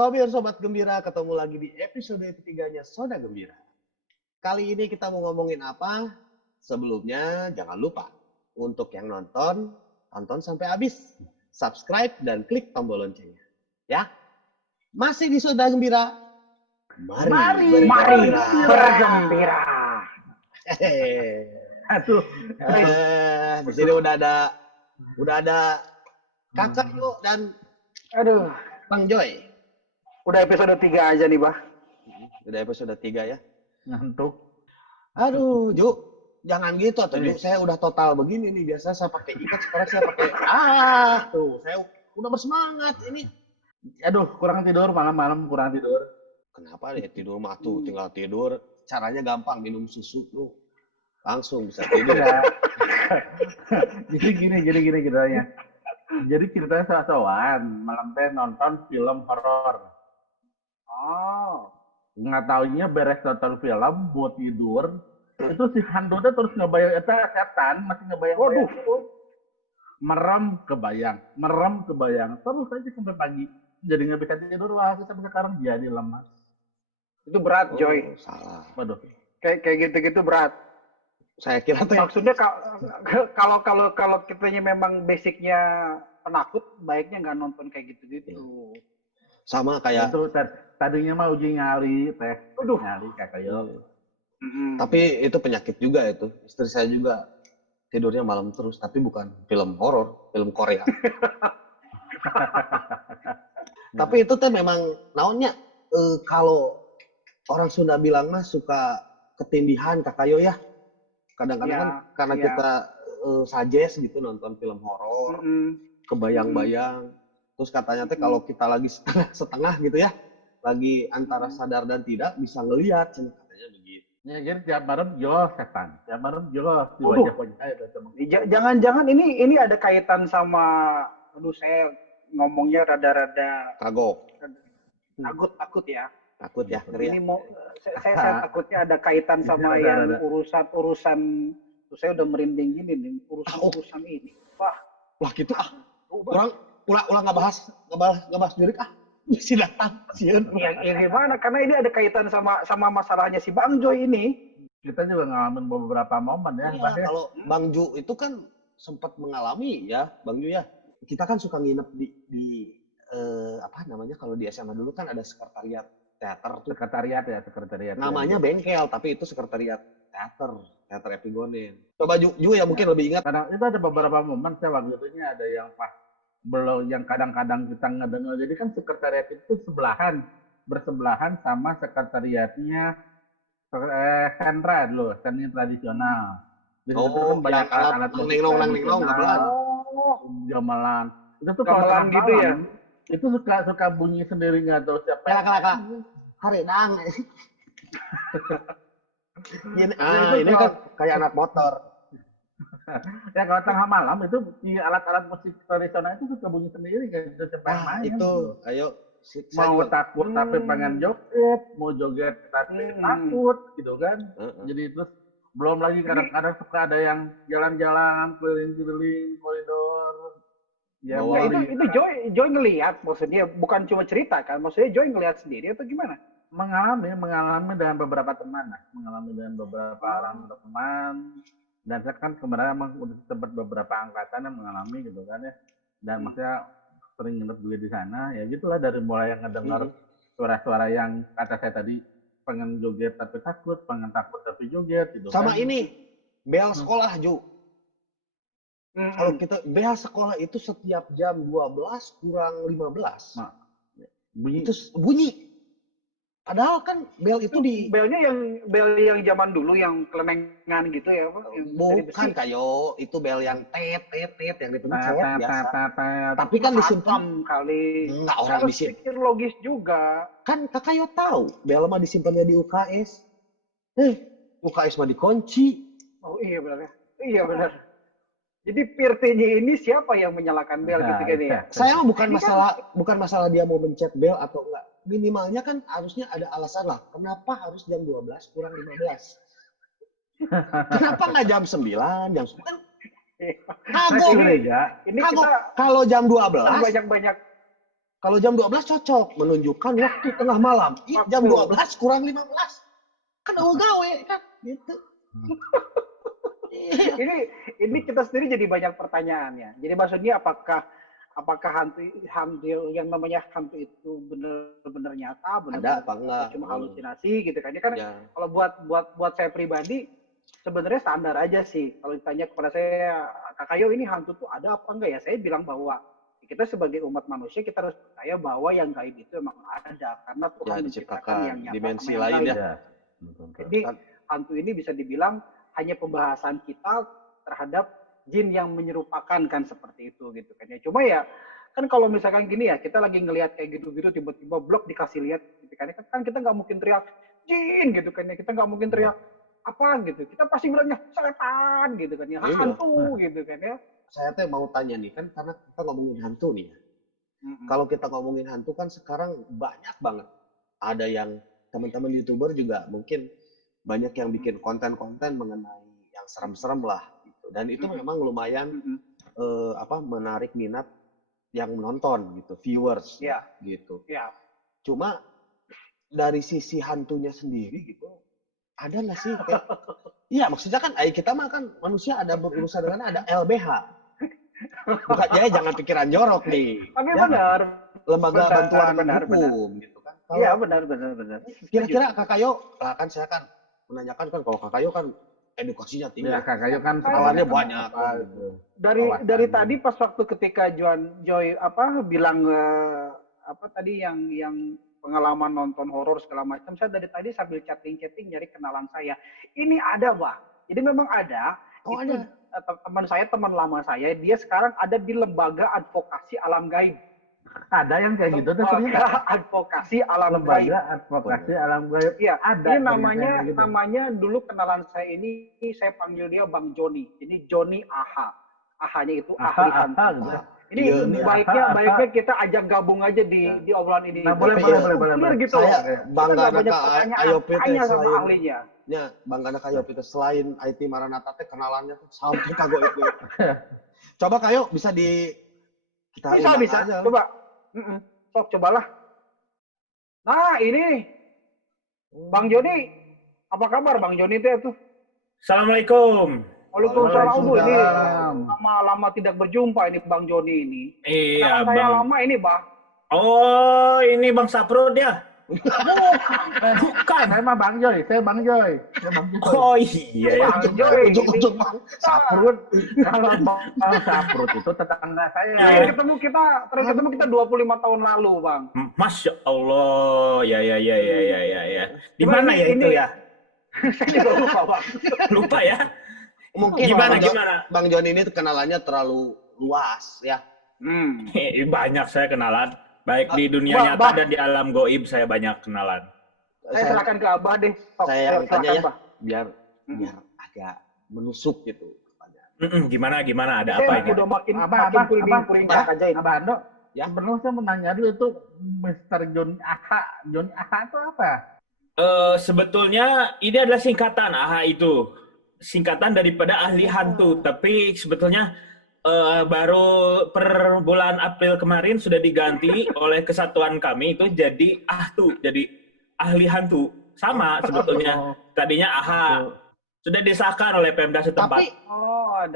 Sobat Gembira, ketemu lagi di episode ketiganya Soda Gembira. Kali ini kita mau ngomongin apa? Sebelumnya jangan lupa untuk yang nonton, tonton sampai habis. Subscribe dan klik tombol loncengnya. Ya, masih di Soda Gembira. Mari bergembira. Aduh, di sini udah ada Kakak Yo dan Bang Joy. Udah episode 3 aja nih, Bah. Udah episode 3 ya. Ngantuk. Aduh, Ju, jangan gitu atau Ju. Saya udah total begini nih. Biasa saya pakai ikat, sekarang saya pakai tuh. Saya udah bersemangat ini. Aduh, kurang tidur malam-malam, kurang tidur. Kenapa deh tidur mah tuh, tinggal tidur. Caranya gampang, minum susu tuh. Langsung bisa tidur. Jadi gini ceritanya. Jadi ceritanya soal-soalan, malam teh nonton film horor. Oh, Nggak taunya beres nonton film, mau tidur, itu si Handonya terus ngebayang, itu setan, masih ngebayang. Waduh. Merem kebayang, terus aja sampai pagi. Jadi nggak bisa tidur, wah kita sekarang jadi lemas. Itu berat, Joy. Salah. Waduh. Kayak gitu-gitu berat. Saya kira tuh maksudnya kalau kitanya memang basicnya penakut, baiknya nggak nonton kayak gitu-gitu. Sama kayak itu tadinya mah uji nyali teh. Aduh. Nyali kayak Tapi itu penyakit juga itu. Istri saya juga tidurnya malam terus, tapi bukan film horor, film Korea. Tapi itu teh memang naonnya kalau orang Sunda bilang mah suka ketindihan Kakayo ya. Kadang-kadang kan karena kita suggest gitu nonton film horor, kebayang-bayang. Terus katanya teh kalau kita lagi setengah gitu ya, lagi antara sadar dan tidak bisa ngelihat, katanya begitu. Ya, jadi tiap malam jelas setan, tiap malam jelas di wajah-wajah. Jangan-jangan ini ada kaitan sama, saya ngomongnya rada-rada kagok, takut ya. Takut ya, ngeri. Ini mau saya takutnya ada kaitan sama yang urusan saya udah merinding gini nih, urusan ini. Wah gitu ulang nggak bahas jurik mesti datang sieun. Ya gimana? Karena ini ada kaitan sama masalahnya si Bang Joy ini. Kita juga ngalamin beberapa momen ya. Iya, kalau Bang Ju itu kan sempat mengalami ya, Bang Ju ya. Kita kan suka nginep di apa namanya kalau di SMA dulu kan ada sekretariat teater tuh. Sekretariat. Namanya bengkel, tapi itu sekretariat teater Epigonen. Coba Ju ya mungkin lebih ingat. Kadang itu ada beberapa momen saya waktu itu ada yang belum yang kadang-kadang kita ngedengar. Jadi kan sekretariat itu bersebelahan sama sekretariatnya Sentra dulu, seni tradisional. Jadi itu kan banyak alat musik gamelan. Itu tuh kalau gitu ya. Itu suka bunyi sendiri nggak tahu siapa. Kala. Hari dang. Ini kan kayak anak motor. Ya kalau tengah malam itu di alat-alat musik tradisional itu suka bunyi sendiri kayak gitu main. Itu ayo mau takut tapi pengen joget, mau joget tapi takut gitu kan. Jadi terus belum lagi kadang-kadang suka ada yang jalan-jalan keliling-keliling koridor. Ya, itu Joy ngelihat, maksudnya bukan cuma cerita kan, maksudnya Joy ngelihat sendiri atau gimana? Mengalami dengan beberapa teman, orang teman. Dan saya kan kemarin emang udah sempat beberapa angkatan yang mengalami gitu kan ya. Dan maksudnya sering nginep juga di sana. Ya gitulah dari mulai yang ngedengar suara-suara yang kata saya tadi pengen joget tapi takut, pengen takut tapi joget gitu. Sama kan. Ini bel sekolah Ju. Kalau kita bel sekolah itu setiap jam 12 kurang 15. Bunyi. Padahal kan bel itu belnya bel yang zaman dulu yang kelemengan gitu ya, Pak? Bukan kayo, itu bel yang tet yang dipencet biasa. Tapi kan disimpan kali. Enggak orang disimpan. Pikir logis juga. Kan Kakayo tahu, bel mah disimpannya di UKS. UKS mah dikunci. Oh iya benar ya. Iya benar. Jadi PRT-nya ini siapa yang menyalakan bel ketika ini? Saya mah bukan masalah dia mau mencet bel atau enggak. Minimalnya kan harusnya ada alasan lah. Kenapa harus jam 12 kurang 15? Kenapa nggak jam 9, jam 10? Kan kagok. Ini kita kalau jam 12 banyak Kalau jam 12 cocok, menunjukkan waktu tengah malam. Iya, jam 12 kurang 15. Kan gawe kan gitu. Ini kita sendiri jadi banyak pertanyaannya. Jadi maksudnya apakah hantu yang namanya hantu itu benar-benar nyata, Ada apa enggak? cuma halusinasi gitu kan? Ini kan Ya. kalau buat saya pribadi sebenarnya standar aja sih. Kalau ditanya kepada saya, Kak Kayo ini hantu tuh ada apa enggak ya? Saya bilang bahwa kita sebagai umat manusia kita harus percaya bahwa yang gaib itu emang ada karena Tuhan Ya, menciptakan yang nyata dimensi sama yang lain gaib. ya. Jadi hantu ini bisa dibilang hanya pembahasan kita terhadap jin yang menyerupakan kan seperti itu gitu kan ya. Cuma ya kan kalau misalkan gini ya kita lagi ngelihat kayak gitu-gitu tiba-tiba blok dikasih lihat gitu kan kita nggak mungkin teriak jin gitu kan ya, kita nggak mungkin teriak apa gitu, kita pasti bilangnya setan gitu kan ya, hantu gitu kan ya. Saya tuh mau tanya nih kan karena kita ngomongin hantu nih ya. Kalau kita ngomongin hantu kan sekarang banyak banget. Ada yang teman-teman YouTuber juga mungkin banyak yang bikin konten-konten mengenai yang serem-serem lah gitu. Dan itu memang lumayan menarik minat yang menonton gitu, viewers gitu. Ya. Cuma dari sisi hantunya sendiri gitu, ada nggak sih kayak iya maksudnya kan kita mah kan manusia ada berurusan dengan ada LBH. Bukan ya, jangan pikiran jorok nih. Tapi ya, benar. Lembaga bantuan benar, hukum gitu kan. Iya benar. Kira-kira Kak Kayo, kan saya kan menanyakan kan kalau Kak Kayo kan edukasinya tinggi. Ya Kak Kayo kan pengalamannya banyak. Gitu. Dari tadi pas waktu ketika Joy bilang tadi yang pengalaman nonton horor segala macam, saya dari tadi sambil chatting nyari kenalan saya. Ini ada, Bah. Jadi memang ada. Itu ada. Teman lama saya, dia sekarang ada di lembaga advokasi alam gaib. Ada yang kayak gitu tuh lembaga advokasi alam gaib. Lembaga advokasi alam gaib. Iya, ada. Ini namanya dulu kenalan saya ini saya panggil dia Bang Joni. Jadi Joni Aha. Aha-nya itu ahli hantu. Ini baiknya kita ajak gabung aja di obrolan ini. Nah, boleh. Gitu. Saya bangga Ayo tanya sama ahlinya. Ya, bangga Kayo itu selain IT Maranatha teh kenalannya tuh sampai kagok itu. Coba Kayo bisa kita bisa. Aja. Coba. Sok cobalah. Nah, ini Bang Joni. Apa kabar Bang Joni itu? Assalamualaikum. Waalaikumsalam. Ini lama tidak berjumpa ini Bang Joni ini. Iya, Bang. Saya lama ini, Bang. Oh, ini Bang Saprud ya? Bukan, saya mah Bang Joy. Oh iya. Bang Joy. Ujung Bang Saprud. Kalau Bang Saprud itu tetangga saya. Terakhir ketemu kita 25 tahun lalu, Bang. Masya Allah. Ya. Di mana ya itu ya? Saya juga lupa, Bang. Lupa ya? Mungkin gimana? Bang Joni ini kenalannya terlalu luas ya. Banyak saya kenalan. Baik di dunia nyata dan di alam goib saya banyak kenalan. Saya serahkan ke Abah deh. Saya yang tanya ya, biar agak menusuk gitu. Gimana? Ada apa ini? Udah makin kuring aja ini. Abah Ando, sebenarnya saya mau nanya dulu itu Mr. Joni Aha itu apa? Sebetulnya ini adalah singkatan AHA itu. Singkatan daripada ahli hantu, tapi sebetulnya baru per bulan April kemarin sudah diganti oleh kesatuan kami itu jadi AHTU, jadi ahli hantu. Sama sebetulnya. Tadinya AHA. Sudah disahkan oleh Pemda setempat. Tapi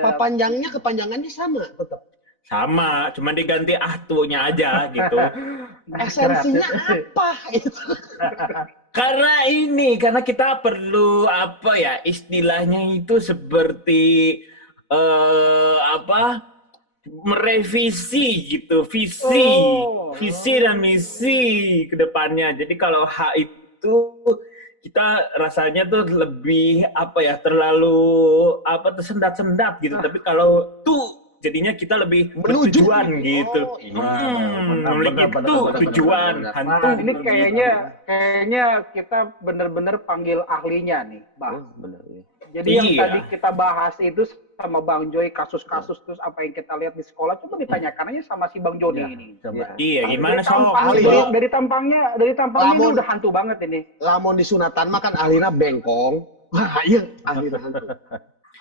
kepanjangannya sama tetap. Sama, cuma diganti AHTU-nya aja gitu. Esensinya apa itu? Karena kita perlu istilahnya itu seperti merevisi gitu visi dan misi ke depannya. Jadi kalau H itu kita rasanya tuh lebih terlalu tersendat-sendat gitu. Tapi kalau tuh jadinya kita lebih bertujuan gitu. Memiliki tujuan hantu. Ini kayaknya kita benar-benar panggil ahlinya nih, Bang. Benar ya. Jadi yang tadi kita bahas itu sama Bang Joy, kasus-kasus terus apa yang kita lihat di sekolah, coba ditanyakan aja sama si Bang Joni ini. Coba. Iya, gimana dari tampangnya ini udah hantu banget ini. Lamun di sunatan mah kan ahlina bengkong. Wah, iya ahlina hantu.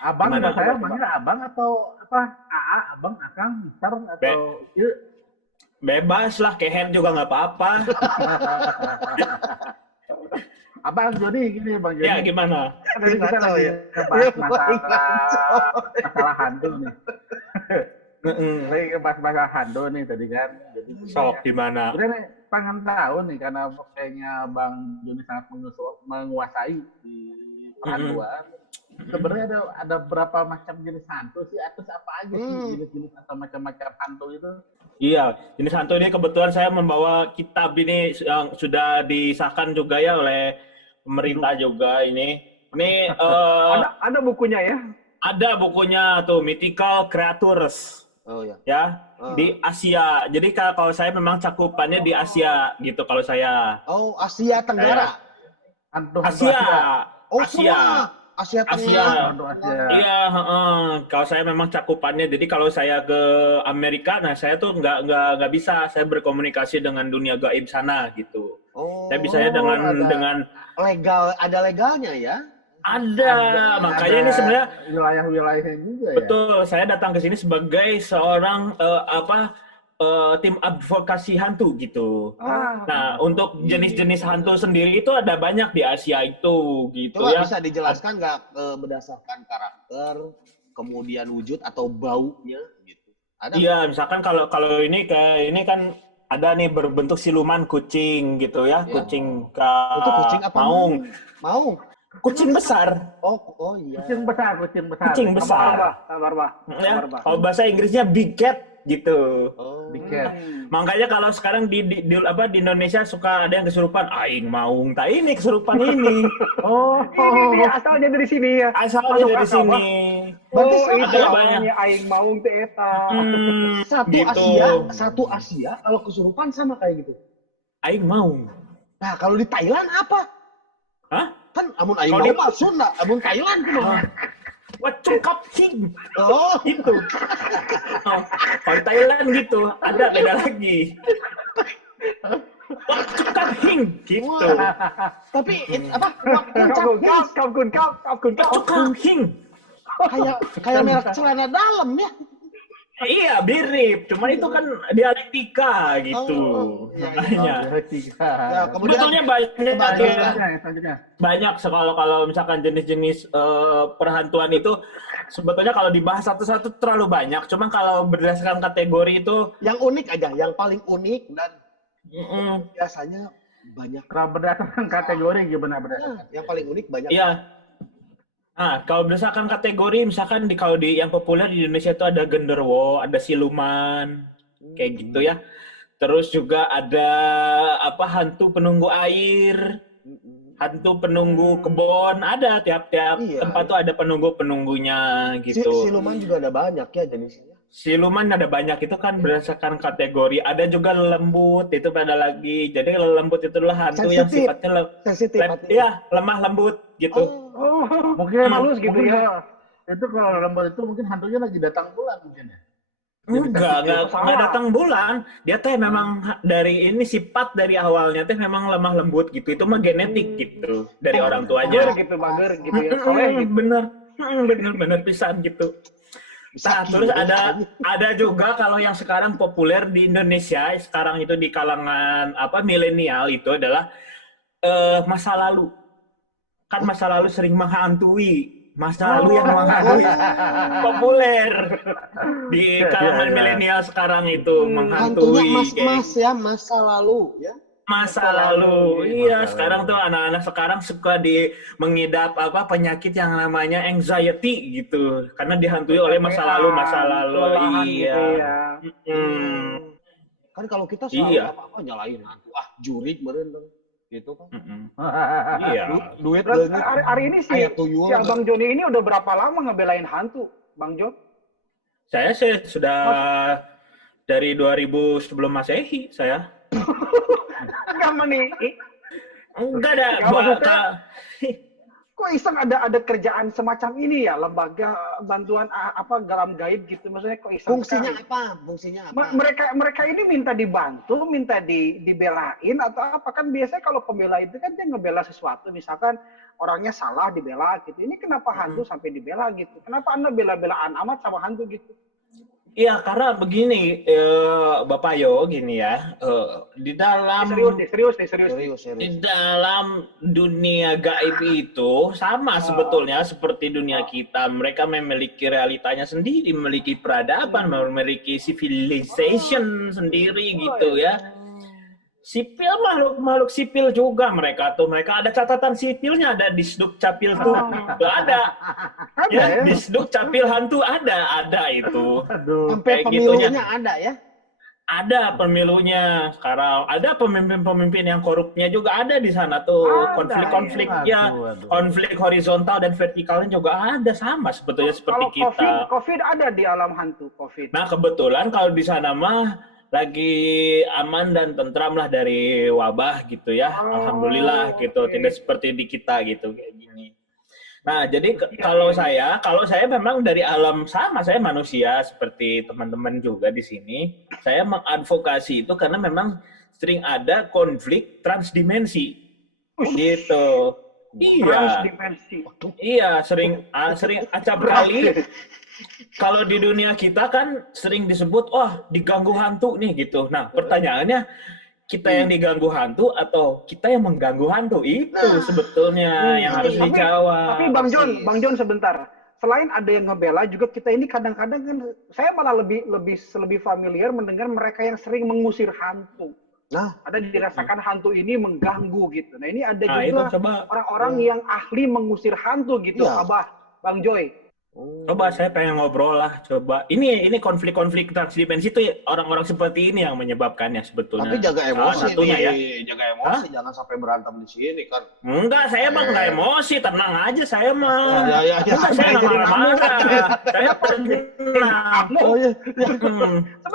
Abang sama saya manggil abang atau apa? AA, abang, akang, mister atau Bebas lah, keher juga nggak apa-apa. Bang Joni gini, Bang Joni. Ya gimana? Kan tadi kita Ngaco, lagi ya? ngebahas Ngaco. masalah hantu nih. Heeh. Lagi ngebahas masalah hantu nih tadi kan. Jadi Sok gimana? kita nih pengen tahu nih karena kayaknya Bang Joni sangat menguasai di perhantuan. Sebenarnya ada berapa macam jenis hantu sih? Atau apa aja sih jenis-jenis atau macam-macam hantu itu? Iya, jenis hantu ini kebetulan saya membawa kitab ini yang sudah disahkan juga ya oleh pemerintah juga ini. Ini Ada bukunya ya? ada bukunya tuh Mythical Creatures Oh ya. ya di Asia. Jadi kalau saya memang cakupannya di Asia gitu kalau saya. Oh, Asia Tenggara. Hantu Asia. Oh, Asia. semua. Asia Tengah. Asia. Hantu Asia. Iya, kalau saya memang cakupannya. Jadi kalau saya ke Amerika, nah saya tuh nggak bisa saya berkomunikasi dengan dunia gaib sana gitu. Oh, Saya bisanya dengan legal, ada legalnya ya? ada. Makanya ini sebenarnya wilayah-wilayahnya juga ya. betul. Saya datang ke sini sebagai seorang tim advokasi hantu gitu. Nah, untuk jenis-jenis hantu sendiri itu ada banyak di Asia itu gitu Coba ya. bisa dijelaskan nggak berdasarkan karakter, kemudian wujud atau baunya gitu? Ada? Iya, misalkan kalau ini kan ada nih berbentuk siluman kucing gitu ya, Ya. kucing Itu kucing apa? maung. Maung. Kucing besar. Oh iya. Kucing besar. Kucing besar. Sabar, Bah. Ya, kalau bahasa Inggrisnya big cat gitu. Oh. Bikin. Makanya kalau sekarang di Indonesia suka ada yang kesurupan, aing maung, tak ini kesurupan ini. Oh, Ini asalnya dari sini ya. Asalnya Masuk dari akal, sini. Berarti Oh, sama itu ya? namanya aing maung teh eta. Satu Asia kalau kesurupan sama kayak gitu. Aing maung. Nah, kalau di Thailand apa? Hah? Kan amun aing Kalau mau di- mah Sunda, amun Thailand kumaha? Wacungkap king. Oh, Gitu. Oh, kalau di Thailand gitu, ada beda lagi. Wacungkap king gitu. tapi apa? Puncak Wacungkap king. kayak merek celana dalam ya. Iya, mirip. Cuma itu kan dialektika gitu. Iya, Makanya. Ya, kemudian Sebetulnya banyak Selanjutnya. banyak kalau misalkan jenis-jenis perhantuan itu sebetulnya kalau dibahas satu-satu terlalu banyak. Cuma kalau berdasarkan kategori itu yang unik aja, yang paling unik dan biasanya banyak. Kalau berdasarkan kategori gimana berdasarkan? Yang paling unik banyak. iya. Nah, kalau berdasarkan kategori misalkan kalau di yang populer di Indonesia itu ada genderuwo, ada siluman, kayak gitu ya. Terus juga ada hantu penunggu air, hantu penunggu kebon, ada tiap-tiap Iya. tempat tuh ada penunggu-penunggunya gitu. Siluman juga ada banyak ya jenisnya. Siluman ada banyak itu kan berdasarkan kategori. Ada juga lembut itu pada lagi. Jadi lembut itu adalah hantu yang Sensitif. sifatnya Sensitif hatinya. iya, lemah lembut gitu. Oh, Mungkin halus gitu mungkin ya. Itu kalau lembar itu mungkin hantunya lagi datang bulan mungkin ya. Enggak datang bulan. Dia teh memang dari ini sifat dari awalnya teh memang lemah lembut gitu. Itu mah genetik gitu dari orang tuanya. Mager gitu ya. Soleh gitu. Bener pisan gitu. Nah, terus ada juga kalau yang sekarang populer di Indonesia sekarang itu di kalangan milenial itu adalah masa lalu. Kan masa lalu sering menghantui. Masa lalu yang menghantui populer di kalangan milenial sekarang itu menghantui. Hantunya mas-mas ya, masa lalu ya. Masa lalu. Iya, sekarang tuh anak-anak sekarang suka mengidap penyakit yang namanya anxiety gitu. Karena dihantui oleh masa lalu. Iya. Kan kalau kita selalu Iya. apa-apa nyalain hantu. Jurik meureun dong. Gitu kan. Iya. Duit Terus leungit. hari ini si Abang Joni ini udah berapa lama ngebelain hantu, Bang Jon? Saya sih sudah dari 2000 sebelum Masehi saya. Enggak nih. Enggak ada. Kok iseng ada kerjaan semacam ini ya, lembaga bantuan galam gaib gitu, maksudnya kok iseng Fungsinya sekali? apa? Fungsinya apa? Mereka ini minta dibantu, minta dibelain atau apa? Kan biasanya kalau pembela itu kan dia ngebela sesuatu, misalkan orangnya salah dibela gitu. Ini kenapa hantu sampai dibela gitu? Kenapa Anda bela-belaan amat sama hantu gitu? Iya, karena begini, Bapak Yo, gini ya, di dalam Serius nih. Serius. di dalam dunia gaib itu sama sebetulnya seperti dunia kita. Mereka memiliki realitanya sendiri, memiliki peradaban, memiliki civilization sendiri gitu ya. Sipil makhluk sipil juga mereka tuh. Mereka ada catatan sipilnya, ada Disduk Capil tuh. Tuh ada. Ya, Disduk Capil Hantu ada itu. Aduh. Sampai Kayak gitunya. pemilunya ada ya. Ada pemilunya sekarang, ada pemimpin-pemimpin yang korupnya juga ada di sana tuh. Ada, Konflik-konflik ya. ya, Aduh. konflik horizontal dan vertikalnya juga ada sama sebetulnya seperti Kalau kita. COVID ada di alam hantu COVID. Nah, kebetulan kalau di sana mah lagi aman dan tentram lah dari wabah gitu ya. Alhamdulillah gitu. Oke. Tidak seperti di kita gitu kayak gini. Nah, jadi kalau saya memang dari alam sama, saya manusia seperti teman-teman juga di sini. Saya mengadvokasi itu karena memang sering ada konflik transdimensi. Gitu. Iya. Transdimensi. Iya, sering acap kali kalau di dunia kita kan sering disebut, wah diganggu hantu nih gitu. Nah pertanyaannya, kita yang diganggu hantu atau kita yang mengganggu hantu? Itu sebetulnya yang harus dijawab. Tapi Bang John sebentar. Selain ada yang ngebela, juga kita ini kadang-kadang kan, saya malah lebih familiar mendengar mereka yang sering mengusir hantu. Nah, Ada dirasakan hantu ini mengganggu gitu. Nah ini ada Nah, juga itu coba. orang-orang yang ahli mengusir hantu gitu. Iya. Abah, Bang Joy. Coba saya pengen ngobrol lah, coba. Ini konflik-konflik transdimensi itu orang-orang seperti ini yang menyebabkannya sebetulnya. tapi jaga emosi Salah satunya nih. ya. Jaga emosi, jangan sampai berantem di sini kan. Enggak, saya mah nggak emosi, tenang aja saya mah. Ya. Enggak, saya nggak marah-marah. Saya tenang. Oh iya.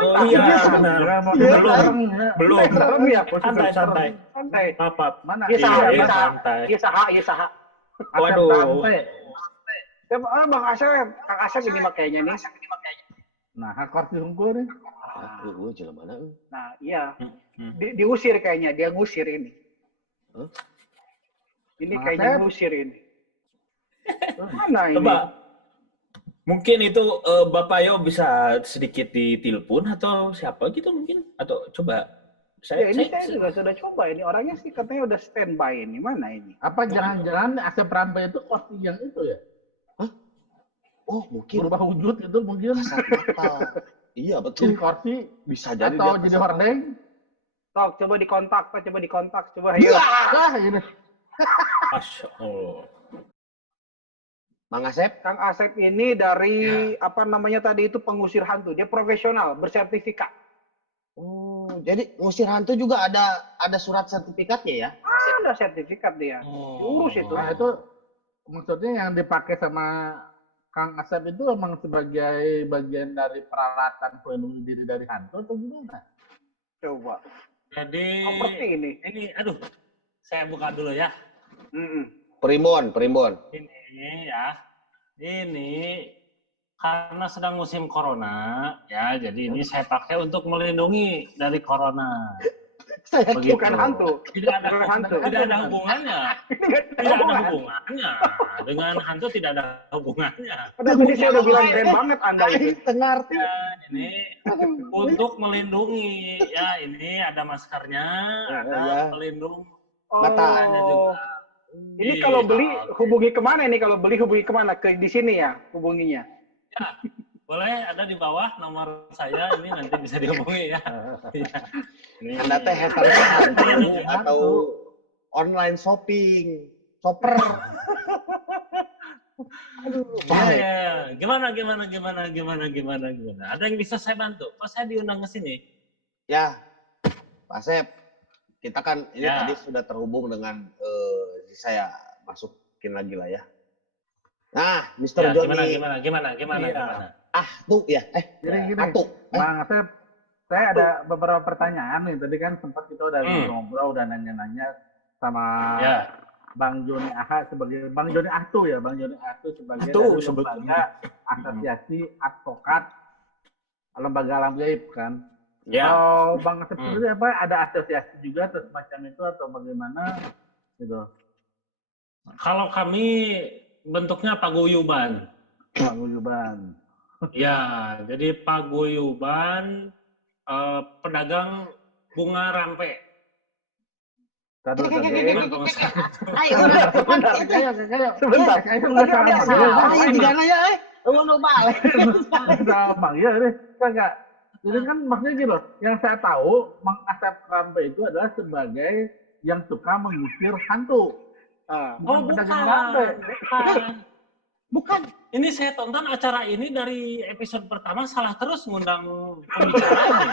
Oh iya, benar. Belum. Serem ya. Santai. Santai. Apa? Mana? Iya, Iya, santai. Saha. Waduh. Bang Asep, Kang Asep ini makanya nih. Nah, hakor sungguh nih. Aku jalan mana? Nah, iya. Hmm. Diusir kayaknya, dia ngusir ini. Hah? Ini Bang kayaknya Asep? ngusir ini. Mana ini? Coba. Mungkin itu Bapak Yo bisa sedikit ditelepon atau siapa gitu mungkin, atau coba Ya, ini saya juga sudah coba ini. Orangnya sih katanya udah standby ini. Mana ini? Apa jangan-jangan Asep Rampe itu kosti yang itu ya? Oh, mungkin Berubah wujud itu mungkin kasat mata. Iya, jadi betul. kursi Bisa jadi atau dia jadi kasat hordeng. Tok, coba dikontak. Coba ayo. Ah, ini. Masya Allah. Mang Asep? Kang Asep ini dari apa namanya tadi itu pengusir hantu. Dia profesional, bersertifikat. Oh, jadi ngusir hantu juga ada surat sertifikatnya ya? Ada sertifikat dia. Diurus itu. Nah, itu maksudnya yang dipakai sama Kang Asep itu emang sebagai bagian dari peralatan pelindung diri dari hantu atau gimana? Coba. Jadi Seperti ini. aduh, saya buka dulu ya. Primbon. Ini ya, ini karena sedang musim corona, ya, jadi ini saya pakai untuk melindungi dari corona. Saya Begitu. Bukan hantu. Tidak ada Bukan hantu. tidak ada hubungannya. Tidak ada hubungannya dengan hantu, tidak ada hubungannya. Padahal tadi saya udah bilang keren banget Anda itu. Tengah arti. Ya, ini untuk melindungi. Ya, ini ada maskernya, ada Ya. pelindung Mata. matanya juga. Ini kalau beli Oke. hubungi kemana ini? Kalau beli hubungi kemana? Ke di sini ya hubunginya. Ya, boleh ada di bawah nomor saya, ini nanti bisa dihubungi ya. Ya. Ini. Anda teh hater hantu atau online shopping, shopper. Aduh, Ya, baik. ya. Gimana? Ada yang bisa saya bantu? Kok saya diundang ke sini? Ya, Pak Asep, kita kan ini Ya. tadi sudah terhubung dengan saya masukin lagi lah ya. Nah, Mr. Ya, Johnny. gimana? Tuh ya, Jadi gini, Atu. Bang Asep, saya ada beberapa pertanyaan nih. Tadi kan sempat kita udah ngobrol, udah nanya-nanya sama Ya. Bang Joni Aha sebagai Bang Joni Ahtu ya, Bang Joni Ahtu sebagai Ahtu, dari sebetulnya. asosiasi advokat lembaga alam gaib kan. Ya. Kalau Bang Asep sendiri apa ada asosiasi juga atau semacam itu atau bagaimana gitu? Kalau kami bentuknya paguyuban. Paguyuban. Ya, jadi paguyuban pedagang bunga rampe. Satu. Bukan pengusaha. Ayo orang teman kita. Sebentar. Ada salah ya di sana ya. Mau balik. Bang, ya ini enggak. Jadi kan maksudnya gitu loh. Yang saya tahu, Mang Asep Rampe itu adalah sebagai yang suka mengusir hantu. Oh, pedagang rampe. Bukan. Ini saya tonton acara ini dari episode pertama salah terus ngundang pembicaraan.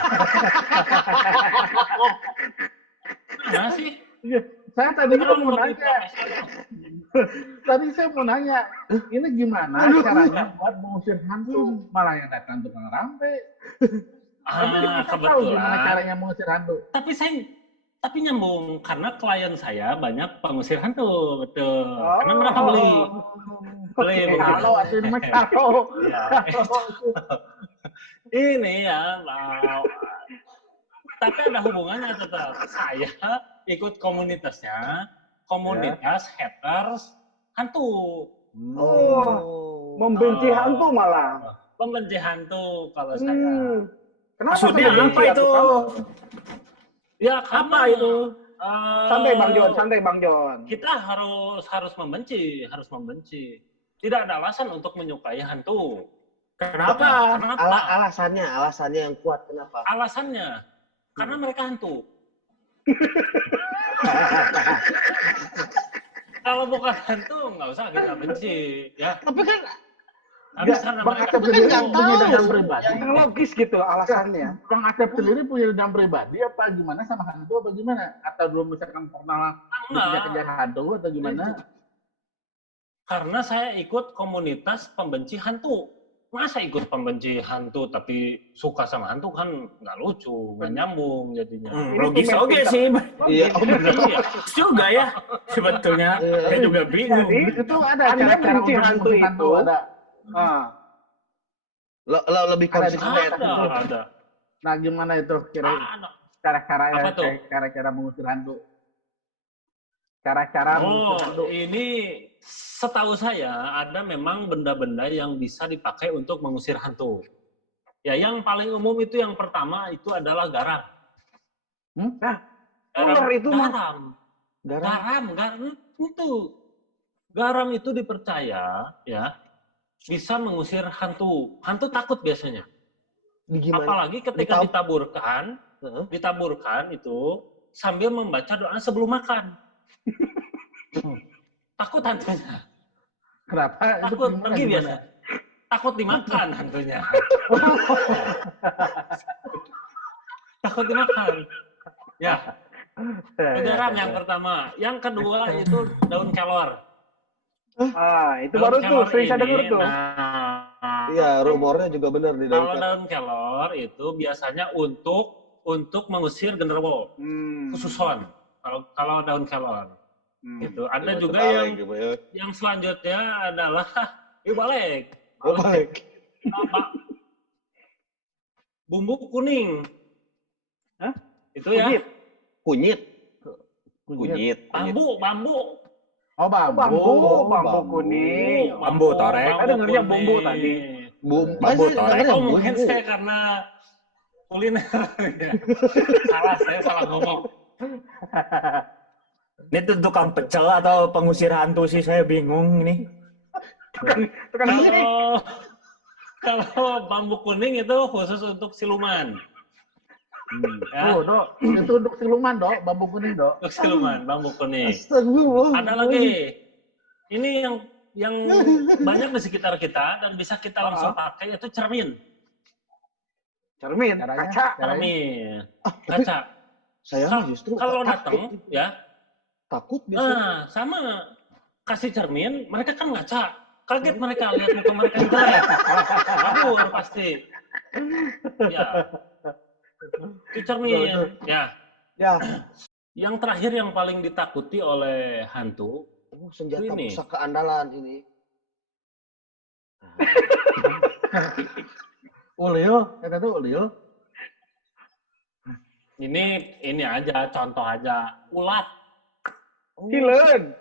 Mana sih? Iya, saya tadi kan mau nanya. Tadi saya mau nanya, ini gimana caranya buat mengusir hantu? Malah yang datang tukang rampe. Tapi kita tahu gimana caranya mengusir hantu. Tapi nyambung karena klien saya banyak pengusir hantu, betul. Karena mereka beli. Kalau atau ini kalau. Ini ya, tapi ada hubungannya tetap. Saya ikut komunitasnya, komunitas haters hantu. Membenci hantu malah. Membenci hantu kalau saya. Kenapa Maksudnya apa itu? Ya, Apa itu? Santai Bang Jon. Kita harus membenci. Tidak ada alasan untuk menyukai hantu. Kenapa? Alasannya yang kuat kenapa? Alasannya karena mereka hantu. Kalau bukan hantu nggak usah kita benci, ya. Tapi kan Habis karena Bang mereka Asep sendiri nggak punya tahu. dendam pribadi. Yang logis gitu alasannya. Bang Asep sendiri punya dendam pribadi apa gimana sama hantu apa gimana? Atau belum misalkan pernah kejar hantu atau gimana? Karena saya ikut komunitas pembenci hantu. Masa ikut pembenci hantu tapi suka sama hantu kan nggak lucu, nggak nyambung jadinya. Logis oke sih. Iya, Iya. Juga ya sebetulnya. Saya juga bingung. Jadi Itu ada Anda cara-cara benci untuk hantu mengusir itu. ada. lebih konsisten. Ada. Nah, gimana itu Apa tuh? cara-cara mengusir hantu? Cara-cara mengusir hantu. Ini setahu saya ada memang benda-benda yang bisa dipakai untuk mengusir hantu. Ya, yang paling umum itu yang pertama itu adalah garam. Ular itu mah. Garam itu. Garam itu dipercaya ya bisa mengusir hantu. Hantu takut biasanya. Gimana? Apalagi ketika ditaburkan itu sambil membaca doa sebelum makan. Takut hantunya. Kenapa? Takut pergi biasa. Takut dimakan hantunya. Takut dimakan. Ya. Itu garam yang pertama. Yang kedua itu daun kelor. Itu baru tuh sering saya dengar tuh. Iya, rumornya juga benar di Kalau daun kelor itu biasanya untuk mengusir genderuwo, khususon. Kalau daun kelor. Gitu. Ada juga yang selanjutnya adalah balik. Bumbu kuning. Itu ya. Kunyit. Bambu. Oh, bambu Kuning. Bambu torek. Saya dengarnya bumbu tadi. Bambu torek. Oh, mungkin saya karena kuliner. Saya salah ngomong. Ini tuh tukang pecel atau pengusir hantu sih, saya bingung ini. Kalau bambu kuning itu khusus untuk siluman. Ya. Dok, itu untuk siluman, Dok, bambu kuning, Dok. Untuk siluman, bambu kuning. Astagfirullah. Ada lagi. Ini yang banyak di sekitar kita dan bisa kita langsung pakai itu cermin. Cermin, kaca. Cermin. Kaca. Saya justru kalau datang ya takut biasanya. sama kasih cermin, mereka kan ngaca. Kaget mereka lihat muka mereka yang jelek. Kabur pasti. Ya. Itu cermin. Ya. Yang terakhir yang paling ditakuti oleh hantu. Senjata ini. pusaka andalan ini. Ulil, kata tuh ulil. Ini aja, contoh aja. Ulat. Kilen.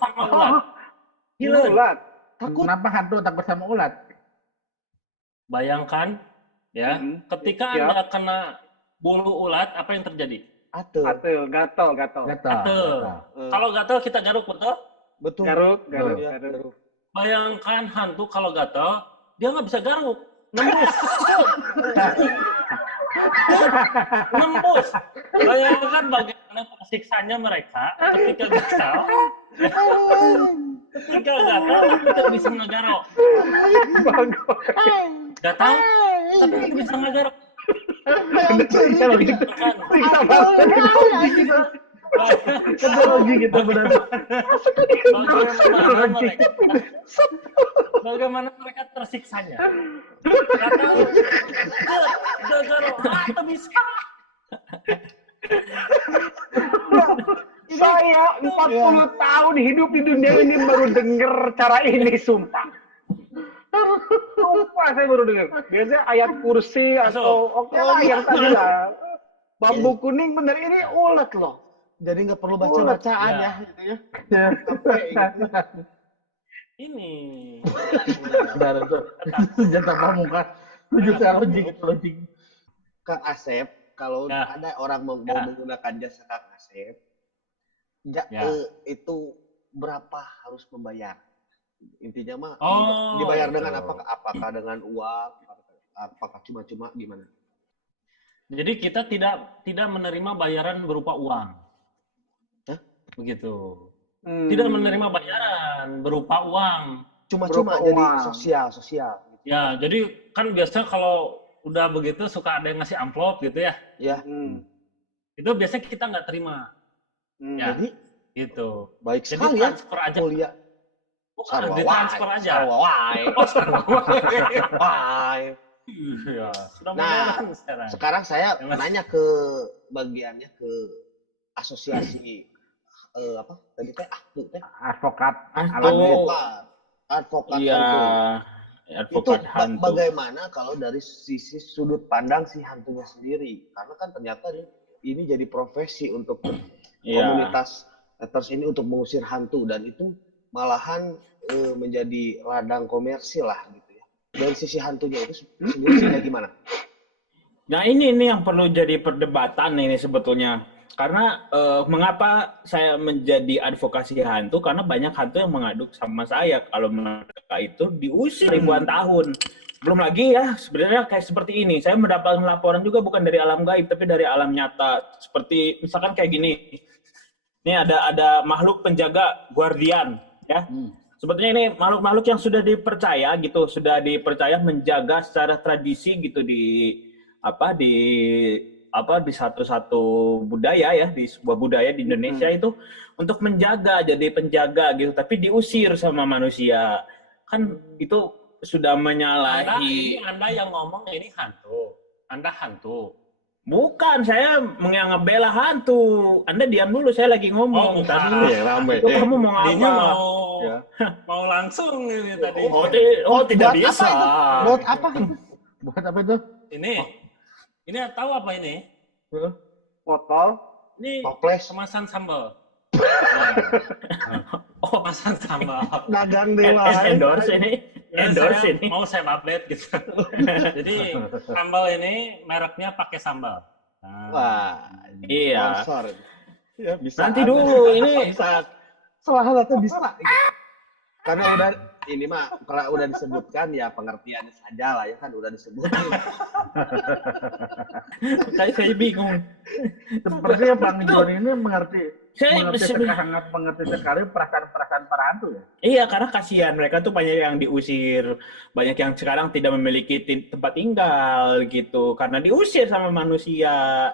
Sama ulat. Ulat. Kenapa hantu takut sama ulat? bayangkan ya, ketika Siap. Anda kena bulu ulat, apa yang terjadi? Atuh. Gatel. Gatel. Kalau gatel kita garuk, betul? Betul. Garuk. Ya, garuk. Bayangkan hantu kalau gatel, dia nggak bisa garuk, nembus. Nembus. Bayangkan bagaimana tersiksanya mereka ketika gatel. Ketika gatel, tapi tidak bisa ngegaruk. Gatel, tapi tidak bisa ngegaruk. Kalau gitu, kita lagi kita benar. Bagaimana mereka tersiksanya? Gatel, tidak garuk, tak bisa. Saya 40 tahun hidup di dunia ini baru denger cara ini, sumpah. Sumpah saya baru dengar. Biasanya ayat kursi atau oke lah yang tadi lah. Bambu kuning bener ini ulet loh. Jadi nggak perlu baca-bacaan ya, gitu ya. Sampai gitu. Ini. Udah itu senjata pamungkas. Tujuh teologi gitu loncing. Kang Asep, kalau Ya. ada orang mau menggunakan jasa Kang Asep, itu berapa harus membayar? Intinya mah dibayar dengan apakah dengan uang, apakah cuma-cuma gimana? Jadi kita tidak menerima bayaran berupa uang. Begitu. Tidak menerima bayaran berupa uang. Cuma-cuma jadi sosial. Ya, jadi kan biasa kalau udah begitu suka ada yang ngasih amplop gitu ya. Ya. Itu biasanya kita nggak terima. Ya, Jadi gitu. baik Jadi sekali ya. transfer aja. Mulia. Bukan, ditransfer aja. Sarwawai. Iya, sudah Nah, modern sekarang. sekarang saya nanya ke bagiannya ke asosiasi apa tadi teh Advokat. advokat Iya, hantu. Itu advokat hantu. bagaimana kalau dari sisi sudut pandang si hantunya sendiri? Karena kan ternyata ini jadi profesi untuk komunitas haters ini untuk mengusir hantu, dan itu malahan menjadi ladang komersil lah gitu ya. Dari sisi hantunya itu sendiri kayak gimana? Nah ini yang perlu jadi perdebatan ini sebetulnya. Karena mengapa saya menjadi advokasi hantu? Karena banyak hantu yang mengadu sama saya kalau mereka itu diusir ribuan tahun. Belum lagi ya sebenarnya kayak seperti ini. Saya mendapatkan laporan juga bukan dari alam gaib tapi dari alam nyata. Seperti misalkan kayak gini. Ini ada makhluk penjaga guardian ya. Sebetulnya ini makhluk-makhluk yang sudah dipercaya gitu, sudah dipercaya menjaga secara tradisi gitu di satu budaya ya, di sebuah budaya di Indonesia itu untuk menjaga, jadi penjaga gitu, tapi diusir sama manusia. Kan itu sudah menyalahi. Anda yang ngomong ini hantu. Anda hantu. Bukan, saya ngebela hantu. Anda diam dulu, saya lagi ngomong. Tadi itu kamu mau apa? Mau langsung ini tadi. Tidak bisa. Buat apa? Buat apa itu? Ini tahu apa ini? Botol. Ini Toples. kemasan sambal. Kemasan sambal. Dagang dewa. Endorse ini. Endorse ini. Mau saya update gitu. Jadi sambal ini mereknya pakai sambal. Wah, iya. sponsor. Ya, bisa. Nanti dulu ini saat salah satu bisa. Karena udah disebutkan ya pengertiannya saja lah ya kan udah disebutin. saya bingung. Sepertinya Bang John ini mengerti Saya mengerti sekali perasaan-perasaan para hantu ya. Iya, karena kasihan mereka tuh banyak yang diusir, banyak yang sekarang tidak memiliki tempat tinggal gitu, karena diusir sama manusia.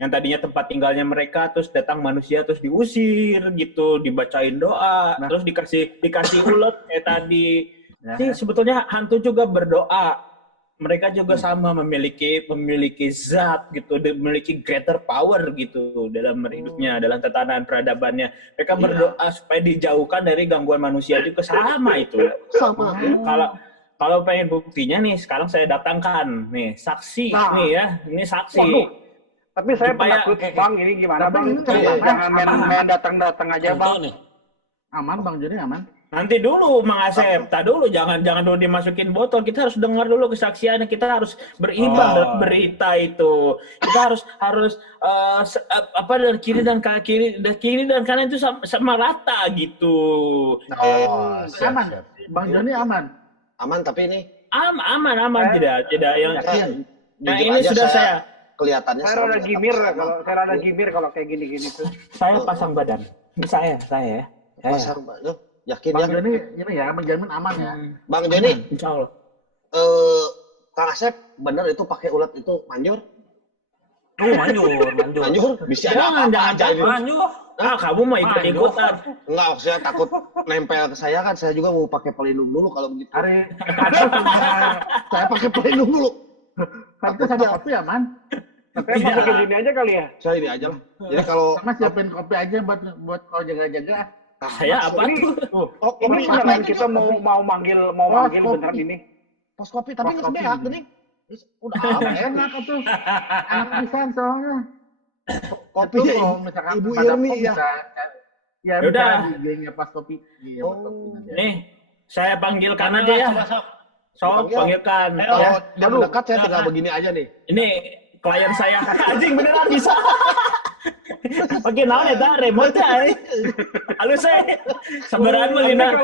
Yang tadinya tempat tinggalnya mereka, terus datang manusia, terus diusir gitu, dibacain doa, terus dikasih ulet kayak tadi. Jadi sebetulnya hantu juga berdoa. Mereka juga sama memiliki zat gitu, memiliki greater power gitu dalam hidupnya, dalam tatanan peradabannya. Mereka berdoa supaya dijauhkan dari gangguan manusia juga sama itu. Sama. Kalau pengen buktinya nih, sekarang saya datangkan nih saksi nih ya, ini saksi. Waduh. Tapi saya Supaya- penakut Bang, ini gimana Bang? Tapi ini Jangan main datang-datang aja Bang. Contoh nih. Aman Bang John, aman. Nanti dulu Mang Asep, tak dulu jangan dulu dimasukin botol. Kita harus dengar dulu kesaksiannya. Kita harus berimbang dalam berita itu. Kita harus apa dari kiri dan kanan itu sama rata gitu. Aman. Bang Joni aman. Aman, tapi ini Aman tidak yang jujur ini aja sudah saya kelihatannya Saya rada gimir kalau kayak gini-gini tuh. saya pasang badan. Saya ya. Pasang badan. Yakin Bang ya? Joni ini ya menjamin aman ya. Bang Joni, Insya Allah. Kang Asep bener itu pakai ulat itu manjur? Oh, manjur. Manjur? Bisa ada apa aja ini? Manjur. Kamu mau ikut-ikutan. Enggak, saya takut nempel ke saya kan. Saya juga mau pakai pelindung dulu kalau begitu. Saya pakai pelindung dulu. Tapi sama kopi aman. Saya masukin gini aja kali ya. Saya ini aja lah. Jadi kalau Sama siapin kopi aja buat kalau jaga-jaga. Saya apa tuh? Ini beneran kita mau manggil beneran ini. pos kopi tapi nggak sebeak gini. Udah Enak tuh. Enak pisan soalnya. kopi Itu kalau misalkan Ibu pada Irmi kopi ya. Ya Yaudah. bisa di pas kopi. Iya, pas kopi nanti. Nih, saya panggilkan aja ya. Sok, panggilkan. Kalau dia mendekat saya tinggal begini aja nih. Ini klien saya. Anjing beneran bisa. Pakai naon eta remote ya. Halo saya. Sabaran melina.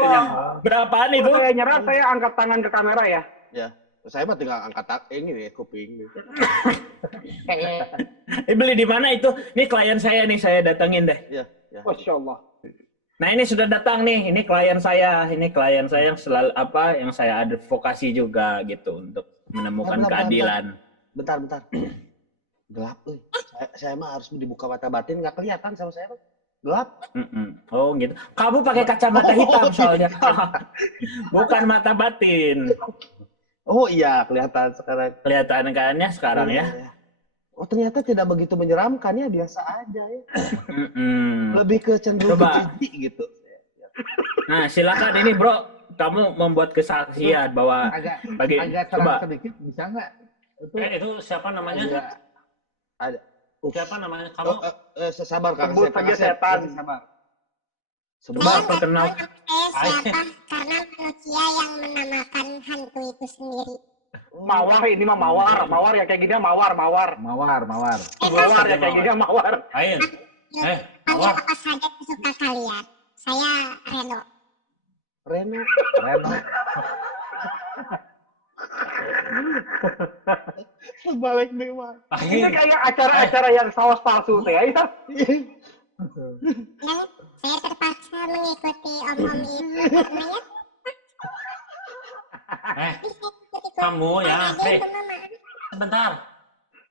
Berapaan itu? Kalau saya nyerah, saya angkat tangan ke kamera ya. Ya, saya mah tinggal angkat ini nih kuping. Beli di mana itu? Nih klien saya nih, saya datangin deh. Ya. Masya Allah. Nah ini sudah datang nih, ini klien saya yang selalu yang saya advokasi juga gitu untuk menemukan keadilan. Bentar. Gelap, saya mah harus dibuka mata batin, nggak kelihatan sama saya mah. Gelap. Oh gitu. Kamu pakai kacamata hitam soalnya. Bukan mata batin. Oh iya, kelihatan sekarang. Kelihatan kannya sekarang ya. Oh ternyata tidak begitu menyeramkan ya, biasa aja ya. Lebih ke cenderung jijik gitu. Nah, silakan ini bro, kamu membuat kesaksian bahwa agak terang sedikit bisa nggak? Itu siapa namanya? Ada. Siapa namanya? Kamu? Sabar Kang. Sebut saja setan. Sabar. Sebentar perkenal. Siapa? Karena manusia yang menamakan hantu itu sendiri. Mawar ini mah mawar ya kayak gini mawar. Mawar. Mawar ya kayak gini mawar. Ayo. Panggil apa saja kesuka kalian. Saya Reno. Sebalik nih mah. Ini kayak acara-acara yang saus palsu teh ya. Saya terpaksa mengikuti om-om itu karena ya. Kamu ya, sebentar.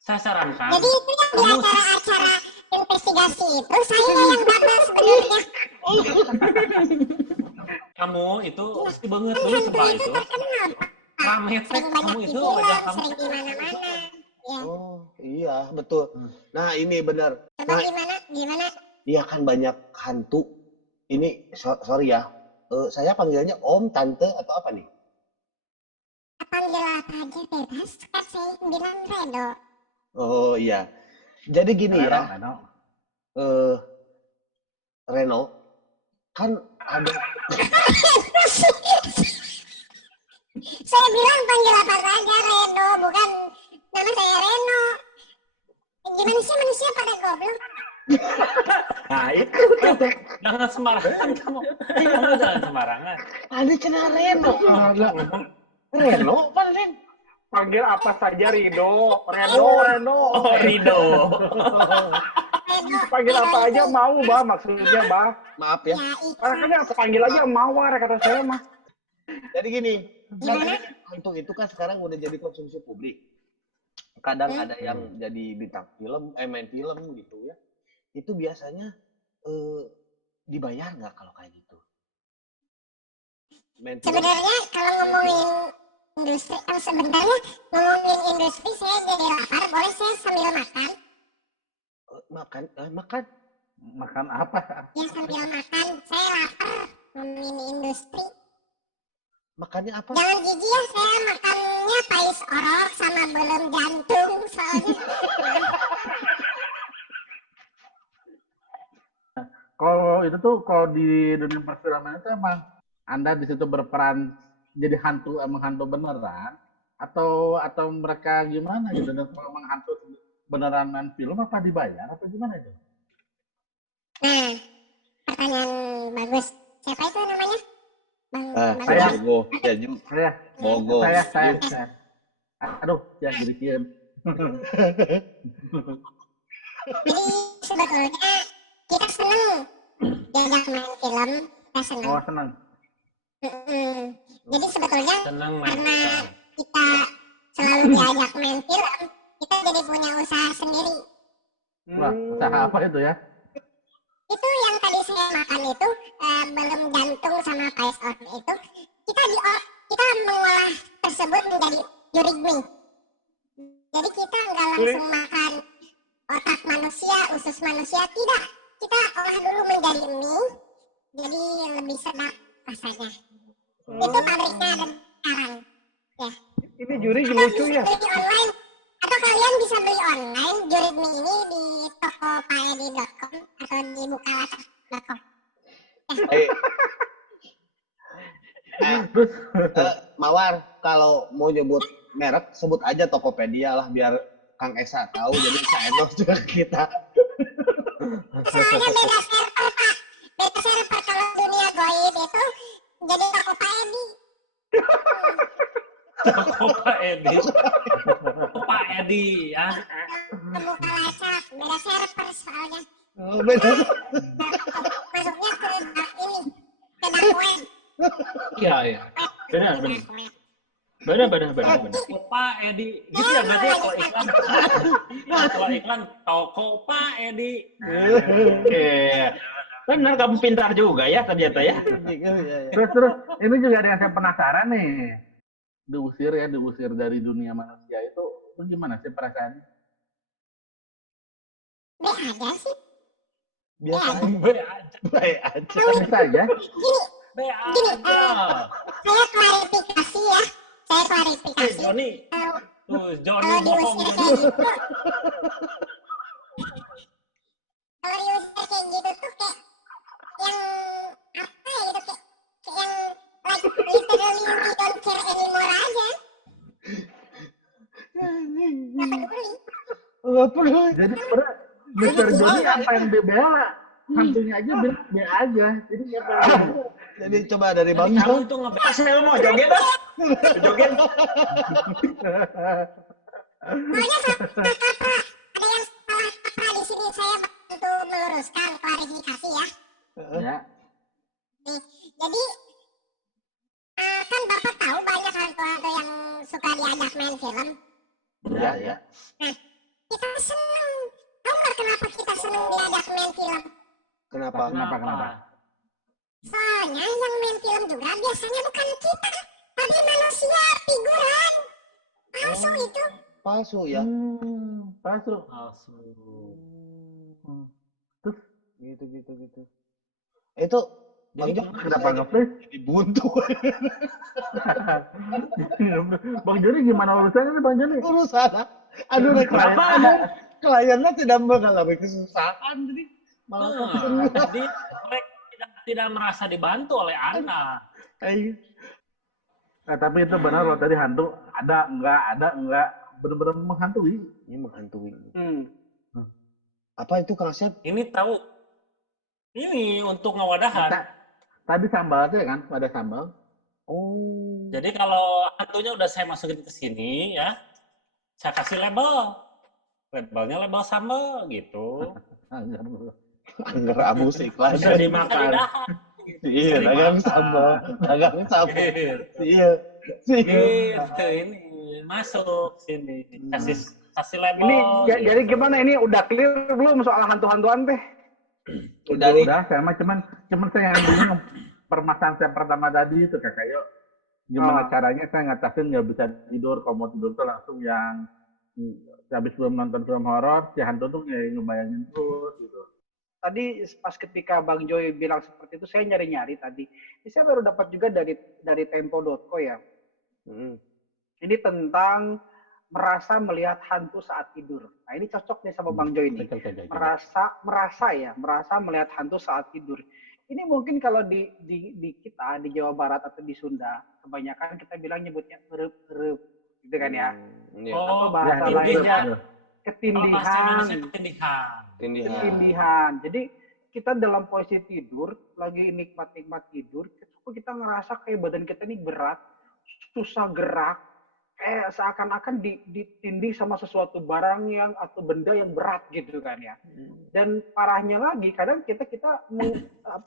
Saya sarankan. Jadi itu yang di acara-acara investigasi itu saya yang dapat sebenarnya. Kamu itu pasti banget dulu sumpah itu. Rame kamu itu wajah kamu. Sering di mana-mana. Ya. Oh iya betul. Nah ini benar. Coba gimana? Iya kan banyak hantu. Ini sorry ya. Saya panggilannya om, tante atau apa nih? Panggil apa aja bebas. Kan saya bilang Reno. Oh iya. Jadi gini ya. Reno kan ada. Saya bilang panggil apa saja Reno, bukan nama saya Reno. Gimana sih manusia pada goblok? Nah itu. Jangan sembarangan kamu. Kamu jangan sembarangan. Ada cina Reno. Reno apa Ren? Panggil apa saja Rido. Reno. Oh Rido. Panggil apa aja mau bah maksudnya bah. Maaf ya. Makanya panggil aja mawar kata saya mah. Jadi gini, hantu itu kan sekarang udah jadi konsumsi publik. Kadang ada yang jadi bintang film, main film gitu ya. Itu biasanya dibayar nggak kalau kayak gitu? Sebenarnya kalau ngomongin industri, sebenarnya ngomongin industri saya jadi lapar. Boleh saya sambil makan? Makan apa? Ya sambil makan, saya lapar. Ngomongin industri. Makannya apa? Jangan jijik ya, saya makannya pais orok sama belum jantung soalnya. Kalau itu tuh kalau di dunia perfilman itu emang Anda di situ berperan jadi hantu, emang hantu beneran, atau mereka gimana gitu? Dan kalau emang hantu beneran main film apa dibayar apa gimana itu? Nah, pertanyaan bagus. Siapa itu namanya? Bang saya. Bogo. Ya, Ju. Bogo. Saya. Aduh, ya jadi kieu. Jadi sebetulnya kita seneng diajak main film, kita seneng. Oh, senang. Jadi sebetulnya Senang main karena film. kita selalu diajak main film, kita jadi punya usaha sendiri. Wah, usaha apa itu ya? Itu yang tadi saya makan itu belum jantung sama paes on itu kita mengolah tersebut menjadi jurigmi. Jadi kita nggak langsung makan otak manusia, usus manusia, tidak. Kita olah dulu menjadi mie, jadi lebih sedap rasanya. Itu pabriknya ada sekarang. Ya. Ini jurig Atau lucu bisa ya. beli online, atau kalian bisa beli online jurigmi ini di tokopaedi.com atau di bukalapak.com. Terus Mawar, kalau mau nyebut merek sebut aja Tokopedia lah biar Kang Esa tahu jadi bisa enos juga kita. Soalnya beda server Pak, beda server. Kalau dunia goib itu jadi Tokopaedi. Pak Edi. Pak Edi ya. Bukalapak, beda server soalnya. Oh, beda. Masuknya ke ini, ke dark web. Iya, iya. Benar. Pak Edi. Gitu ya berarti ya kalau iklan. Iya, kalau iklan toko Pak Edi. Oke. Benar, kamu pintar juga ya ternyata ya. Terus ini juga ada yang saya penasaran nih. Diusir dari dunia manusia itu gimana sih perasaannya? B aja sih. Biasa aja. Baik aja. Biasa aja. B aja. Saya klarifikasi ya. Saya klarifikasi. Joni. Tuh, Joni Kalau bohong. diusir Joni. kayak gitu, kalau diusir kayak gitu tuh kayak yang apa ya gitu, kayak yang like literally we don't care anymore aja. Nggak perlu. Jadi sebenarnya Mr. Johnny apa yang dibela? Hantunya aja bilang B aja. Jadi nggak perlu. Jadi coba dari Jadi Bang kamu Jo. itu ngebahas Saya mau joget ah. Joget. Soalnya sama Kapra, ada yang salah Kapra di sini, saya bantu meluruskan klarifikasi ya. Ya. Nih, jadi kan Bapak tahu banyak hantu-hantu yang suka diajak main film. Ya. Kita seneng. Tahu nggak kenapa kita seneng diajak main film? Kenapa? Kenapa? Soalnya yang main film juga biasanya bukan kita, tapi manusia figuran. Palsu itu. Palsu ya. Palsu. Terus Gitu. Itu Bang Jo kenapa nge-play? jadi buntu. Bang Joni gimana urusannya nih Bang Joni? Urusan. Aduh, kliennya tidak mengalami kesusahan jadi malah senang. Jadi mereka tidak merasa dibantu oleh Anda. Tapi itu benar loh tadi hantu ada enggak benar-benar menghantui. Ini menghantui. Apa itu Kang Asep? Ini tahu. Ini untuk ngewadahan. Tadi sambalnya kan, ada sambal. Oh. Jadi kalau hantunya udah saya masukin ke sini ya, saya kasih label. Labelnya label sambal gitu. Angger abus iklan. Bisa dimakan. Iya, dagang sambal. Iya. Gitu ini masuk sini. Kasih label. Ini jadi gimana ini udah clear belum soal hantu-hantuan teh? Udah saya mah cuman saya yang bingung permasalahan saya pertama tadi itu Kakak Yo. Gimana caranya saya ngatasin nggak bisa tidur, kalau mau tidur tuh langsung yang habis belum nonton film horor, si hantu tuh ngebayangin terus gitu. Tadi pas ketika Bang Joy bilang seperti itu, saya nyari-nyari tadi. Ini saya baru dapat juga dari tempo.co ya. Ini tentang merasa melihat hantu saat tidur. Nah ini cocok nih sama Bang Joy ini. Merasa melihat hantu saat tidur. Ini mungkin kalau di kita di Jawa Barat atau di Sunda, kebanyakan kita bilang nyebutnya erup-erup, gitu kan ya. Iya. Atau Oh, bahasa Ya, lainnya ketindihan. Kalau bahasa ketindihan. Indonesia ketindihan. Tindihan. Ketindihan. Jadi kita dalam posisi tidur, lagi nikmat-nikmat tidur, kita ngerasa kayak badan kita ini berat, susah gerak, kayak seakan-akan ditindih sama sesuatu barang yang atau benda yang berat gitu kan ya. Dan parahnya lagi, kadang kita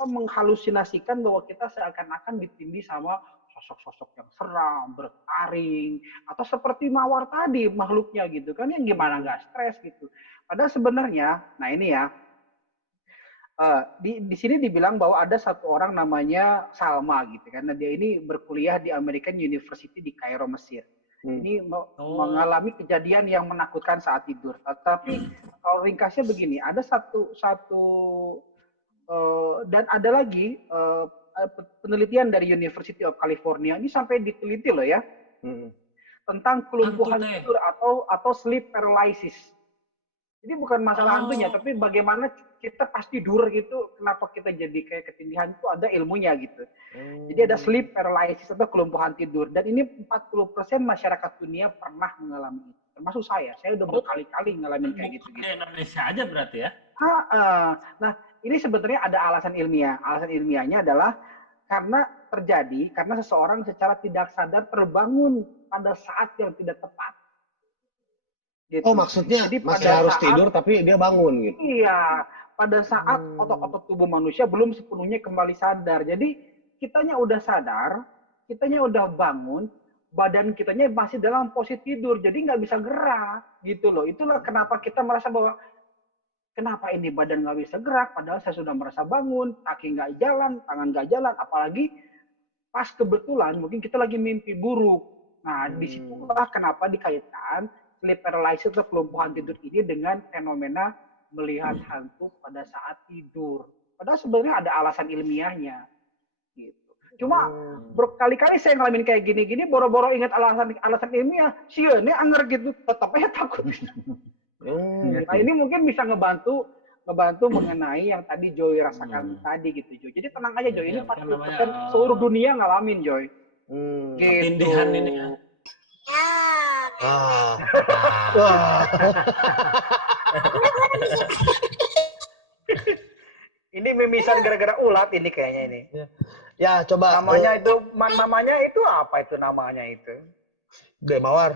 menghalusinasikan bahwa kita seakan-akan ditindih sama sosok-sosok yang seram, bertaring, atau seperti mawar tadi makhluknya gitu kan, yang gimana nggak stres gitu. Padahal sebenarnya, nah ini ya, di sini dibilang bahwa ada satu orang namanya Salma gitu kan. Nah, dia ini berkuliah di American University di Kairo, Mesir. Ini mengalami kejadian yang menakutkan saat tidur. Tapi kalau ringkasnya begini, ada satu dan ada lagi penelitian dari University of California ini sampai diteliti loh ya, tentang kelumpuhan tidur atau sleep paralysis. Jadi bukan masalah hantunya, tapi bagaimana kita pas tidur gitu, kenapa kita jadi kayak ketindihan, itu ada ilmunya gitu. Jadi ada sleep paralysis atau kelumpuhan tidur. Dan ini 40% masyarakat dunia pernah mengalami itu. Termasuk saya udah berkali-kali ngalamin kayak gitu. Di Indonesia aja berarti ya? Nah, ini sebenarnya ada alasan ilmiah. Alasan ilmiahnya adalah karena seseorang secara tidak sadar terbangun pada saat yang tidak tepat. Gitu. Oh, maksudnya jadi masih harus tidur tapi dia bangun gitu. Iya, pada saat otot-otot tubuh manusia belum sepenuhnya kembali sadar. Jadi kitanya udah sadar, kitanya udah bangun, badan kitanya masih dalam posisi tidur, jadi nggak bisa gerak gitu loh. Itulah kenapa kita merasa bahwa kenapa ini badan nggak bisa gerak, padahal saya sudah merasa bangun, kaki nggak jalan, tangan nggak jalan, apalagi pas kebetulan mungkin kita lagi mimpi buruk. Nah, disitulah kenapa dikaitkan sleep paralysis atau kelumpuhan tidur ini dengan fenomena melihat hantu pada saat tidur. Padahal sebenarnya ada alasan ilmiahnya. Gitu. Cuma berkali-kali saya ngalamin kayak gini-gini, boro-boro ingat alasan ilmiah, ini anger gitu, tetap aja takut. Nah ini mungkin bisa ngebantu mengenai yang tadi Joy rasakan tadi gitu Joy. Jadi tenang aja Joy, ini 40% seluruh dunia ngalamin Joy. Gitu. Ketindihan ini ya. Ini mimisan gara-gara ulat ini kayaknya ini. Ya, coba namanya itu apa itu namanya itu? Demawar.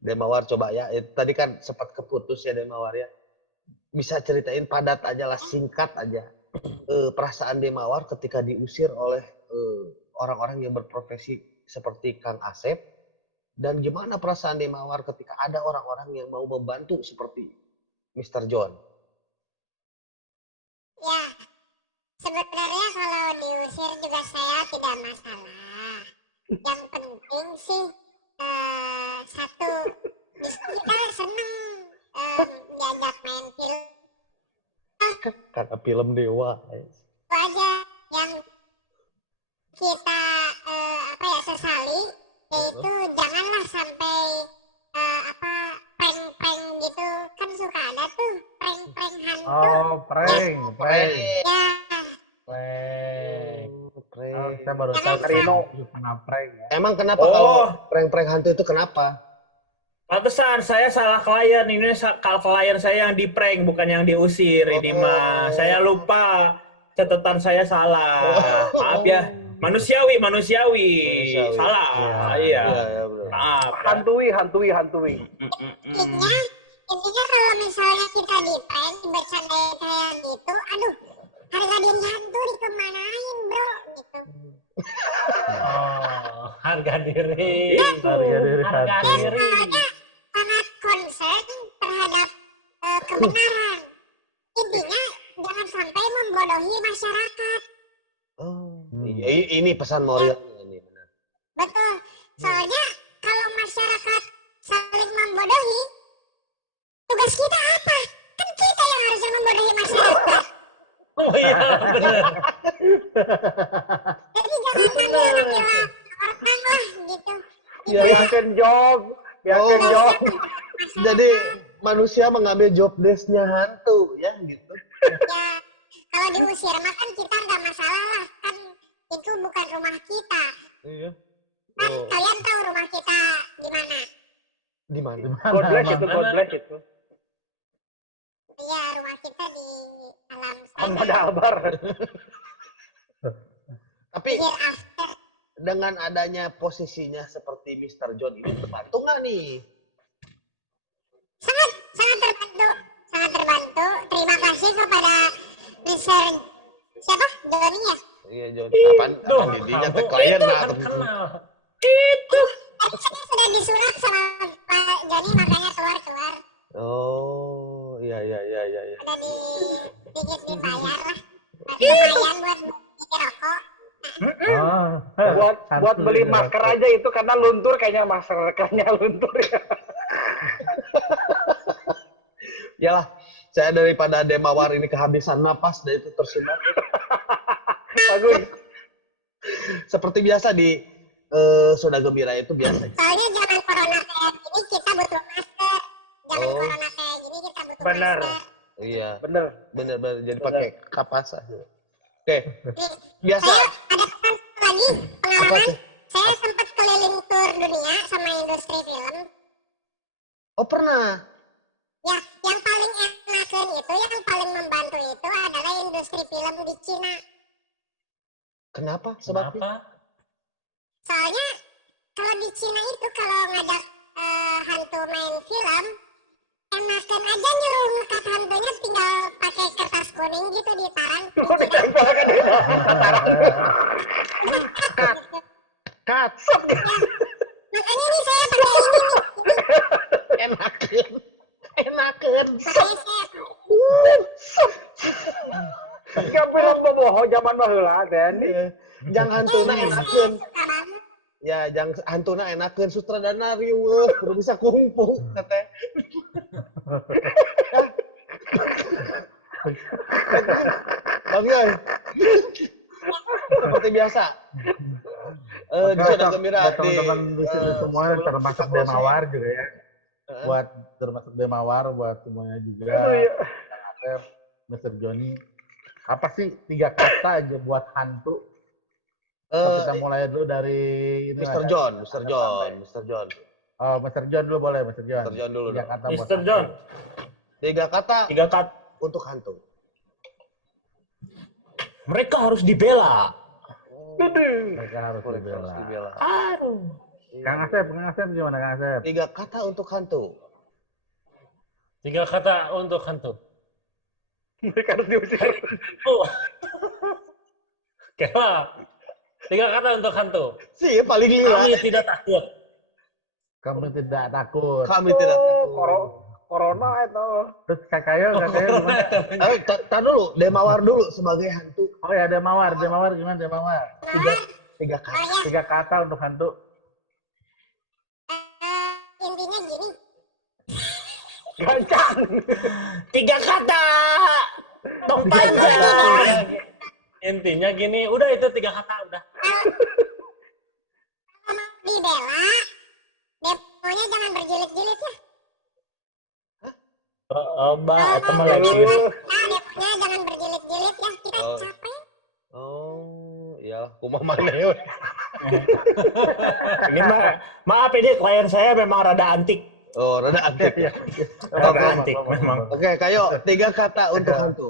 Demawar coba ya. Tadi kan sempat keputus ya Demawar ya. Bisa ceritain padat aja lah, singkat aja. Perasaan Demawar ketika diusir oleh orang-orang yang berprofesi seperti Kang Asep. Dan gimana perasaan Demawar ketika ada orang-orang yang mau membantu seperti Mr. John? Ya, sebenarnya kalau diusir juga saya tidak masalah. Yang penting sih satu, kita seneng diajak main film. Karena film dewa. Itu aja yang kita sesali, yaitu janganlah sampai prank-prank gitu, kan suka ada tuh prank-prank hantu. Oh, prank. Ya. Saya baru tahu Rino kena prank ya. Emang kenapa kalau prank-prank hantu itu kenapa? Pantesan saya salah klien, ini klien saya yang di prank bukan yang diusir ini mah. Saya lupa, catatan saya salah. Maaf ya. Manusiawi. Salah. Iya. Maaf. Hantui. Intinya kalau misalnya kita di prank, bercandain kayak gitu, aduh, harga diri hantu dikemanain bro, gitu. Harga diri. Harga diri. Sangat concern terhadap kebenaran. Intinya jangan sampai membodohi masyarakat. Ini pesan moral ini benar. Betul. Soalnya kalau masyarakat saling membodohi, tugas kita apa? Kan kita yang harusnya membodohi masyarakat. Oh iya, benar. Jadi jangan ngambil orang lah gitu. Yakin job. Jadi manusia mengambil job desk-nya hantu ya gitu. Ya, kalau diusir mah kan kita nggak masalah lah, kan itu bukan rumah kita. Iya. Kan Oh, kalian tahu rumah kita di mana? di mana? God bless itu, God bless itu. Iya, rumah kita di alam Ahmad sana. Albar. Tapi Hereafter. dengan adanya posisinya seperti Mr. John ini terbantu nggak nih? Sangat terbantu, sangat terbantu. Terima kasih kepada Mr. siapa? Johnny ya? Iya John. Apaan didinya teh klien lah. Kan kenal. Tadi saya sudah disurat sama Pak Johnny makanya keluar. Oh, iya. Ada dikit dibayar lah. Lumayan buat beli rokok. buat beli masker aja itu karena luntur kayaknya maskernya luntur ya. Yalah, saya daripada Demawar ini kehabisan napas dan itu tersebar. Bagus. Seperti biasa di Soda Gembira itu biasa. Soalnya zaman corona kayak gini kita butuh masker. Zaman Oh. corona kayak gini kita butuh Benar. masker. Iya, Bener. bener. Jadi pakai kapas aja. Oke, Nih, biasa. saya ada pesan lagi Apa pengalaman. tuh? Saya sempat keliling tur dunia sama industri film. Oh pernah. Ya, yang paling enakan itu, yang paling membantu itu adalah industri film di Cina. Kenapa? Sebabnya? Kenapa? Soalnya kalau di Cina itu kalau ngajak hantu main film, enakan aja nyuruh ngekat hantunya tinggal pakai kertas kuning gitu ditarang. Tuh ditempelkan di tarang. Cut. Makanya nih saya pakai ini nih. Enakan. Makanya saya Gak film boboho zaman baheula teh. Jang hantuna enakan. suka banget. Ya, jang hantuna enakan sutradana riweuh, kudu bisa kungfu teh. Bang Yoy. Seperti biasa. Di Soda Gembira buat teman-teman di sini semuanya sebelum termasuk kita closing, Demawar juga ya. Heeh. Buat termasuk Demawar, buat semuanya juga. Aduh, ya. Kang Asep, Mr. Johnny. Apa sih 3 kata aja buat hantu? Kita mulai dulu dari ini Mr. lah, John. Oh, Mr. John dulu boleh, Mr. John. Mr. John dulu 3 dong. kata buat Mr. John, hantu. 3 kata 3 kata. untuk hantu. Mereka harus dibela. Mereka harus Harus dibela. dibela. Aduh. Kang Asep gimana Kang Asep? 3 kata untuk hantu. 3 kata untuk hantu. Mereka harus diusir. Oh. Kela. 3 kata untuk hantu. Sih, paling lila. Kami tidak takut. Kami tidak takut. Kami tidak takut. Corona itu. Terus Kakayo gimana? Tar dulu, Demawar dulu sebagai hantu. Oh ya, Demawar gimana Demawar? 3 kata. 3 kata untuk hantu. Intinya gini, Gancang. 3 kata. Tong panjang. Intinya gini, udah itu 3 kata udah. kalau mau dibela, demonya jangan berjilid-jilid ya. Teman Kalau lagi. demonya jangan berjilid-jilid ya, kita Oh. capek. Oh, ya, kumaha maneh we. Ini maaf ini klien saya memang rada antik. Oh, rada antik ya. Rada antik memang. Oke, Kayo, 3 kata untuk hantu.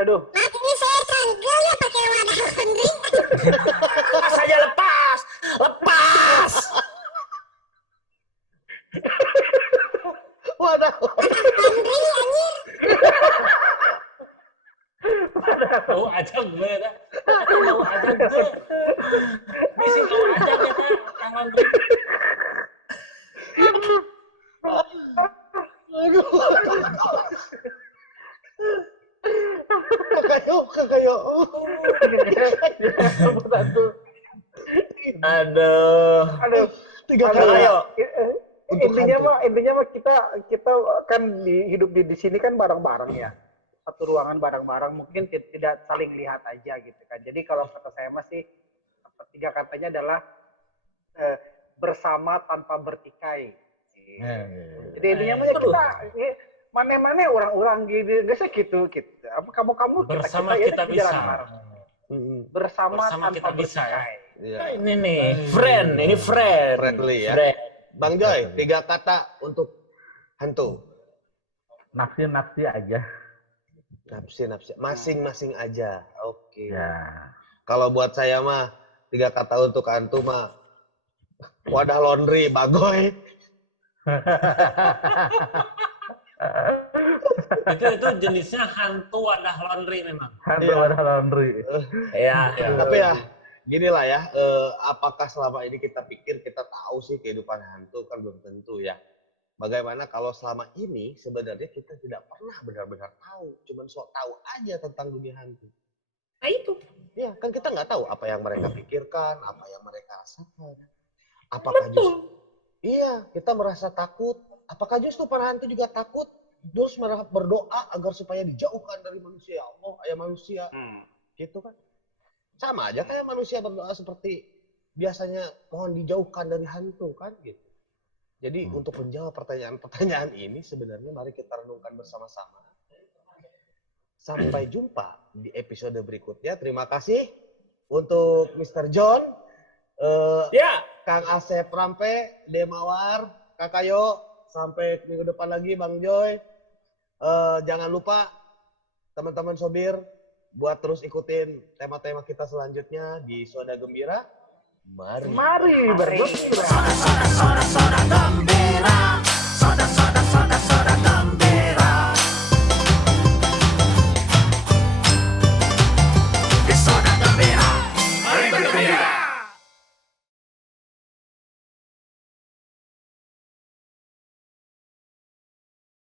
Aduh. Maaf ini saya canggul ya pakai wadah laundry. Lepas aja lepas. Lepas. Wadah. Laundry anjir. Bau aja gue dah. Bau aja gue. Misi bau aja kita tangan gue. Aduh. Kakayo. Aduh. Aduh. 3 kata. Ayo. Untuk Intinya mah kita kan hidup di sini kan bareng-bareng ya. Satu ruangan bareng-bareng, mungkin tidak saling lihat aja gitu kan. Jadi kalau kata saya masih 3 katanya adalah bersama tanpa bertikai. Jadi intinya mah ya kita mana orang-orang gini, nggak sih gitu. Apa kamu Bersama kita kita di jalan bisa. bareng. Mm-mm. Bersama Bersama tanpa kita bisa, ya. bercerai. Iya. Nah, ini nih, friend. Friendly ya. Friend. Bang Joy, 3 kata untuk hantu. Nafsi aja. Nafsi. Masing-masing aja. Oke. Ya. Kalau buat saya mah 3 kata untuk hantu mah wadah laundry, bagoy. Itu jenisnya hantu wadah laundry memang. Hantu wadah laundry. Ya. Tapi ya gini lah ya, apakah selama ini kita pikir kita tahu sih kehidupan hantu, kan belum tentu ya. Bagaimana kalau selama ini sebenarnya kita tidak pernah benar-benar tahu, cuman sok tahu aja tentang dunia hantu. Nah itu. Ya, kan kita nggak tahu apa yang mereka pikirkan, apa yang mereka rasakan. Apakah justru iya, kita merasa takut. Apakah justru para hantu juga takut? Terus berdoa agar supaya dijauhkan dari manusia. Ya Allah, ayah manusia. Gitu kan. Sama aja kayak manusia berdoa seperti biasanya mohon dijauhkan dari hantu kan gitu. Jadi untuk menjawab pertanyaan-pertanyaan ini sebenarnya mari kita renungkan bersama-sama. Sampai jumpa di episode berikutnya. Terima kasih untuk Mr. John, Kang Asep Rampe, Demawar, Kak Kayo. Sampai minggu depan lagi Bang Joy. Jangan lupa teman-teman Sobir buat terus ikutin tema-tema kita selanjutnya di Soda Gembira. Mari Mari bergembira. Soda gembira.